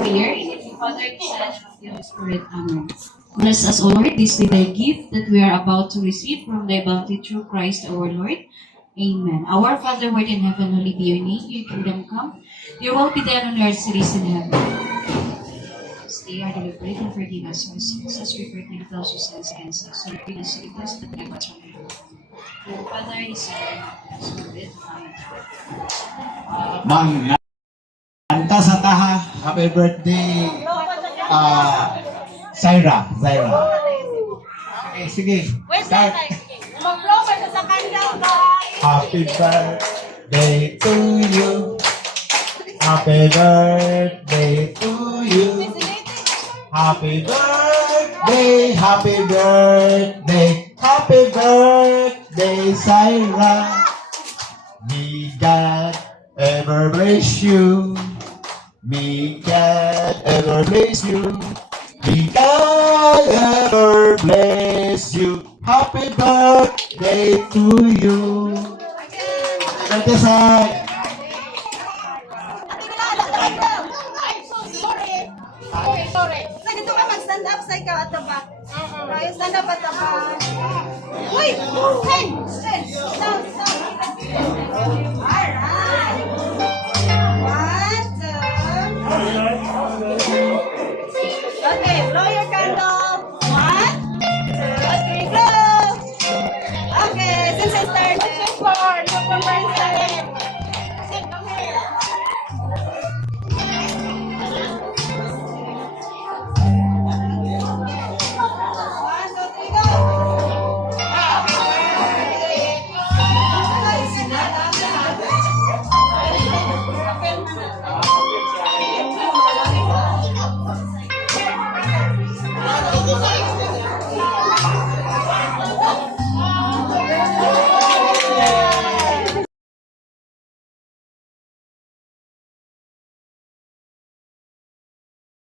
prayer. In the name of the Father, the Son, and of the Holy Spirit. Amen. Bless us, O Lord, this little gift that we are about to receive from thy bounty through Christ our Lord. Amen. Our Father, who art in heaven, hallowed be your name. Your kingdom come. Your will be done on earth as it is in heaven. Stay our daily bread and forgive us our sins as we forgive those who sin against us. So lead us to the place that never from you. The Father, the Son, and the Spirit. Amen. Manganta sa taha. Happy birthday, Zaira. Sige. Start. Mag-blower sa kanya, guys. Happy birthday to you. Happy birthday to you. Happy birthday, happy birthday, happy birthday, Zaira. May God ever bless you. May God ever bless you. May God ever bless you. Happy birthday to you. Birthday, Zay. Sorry. Dito ka mag-stand up sa ikaw at the back. Tayo stand up at the back. Uy! Hey! Down. Alright. 1, 2. Okay, blow your candle. 1, 2, 3, blow. Okay, since I started, look for Bernstein.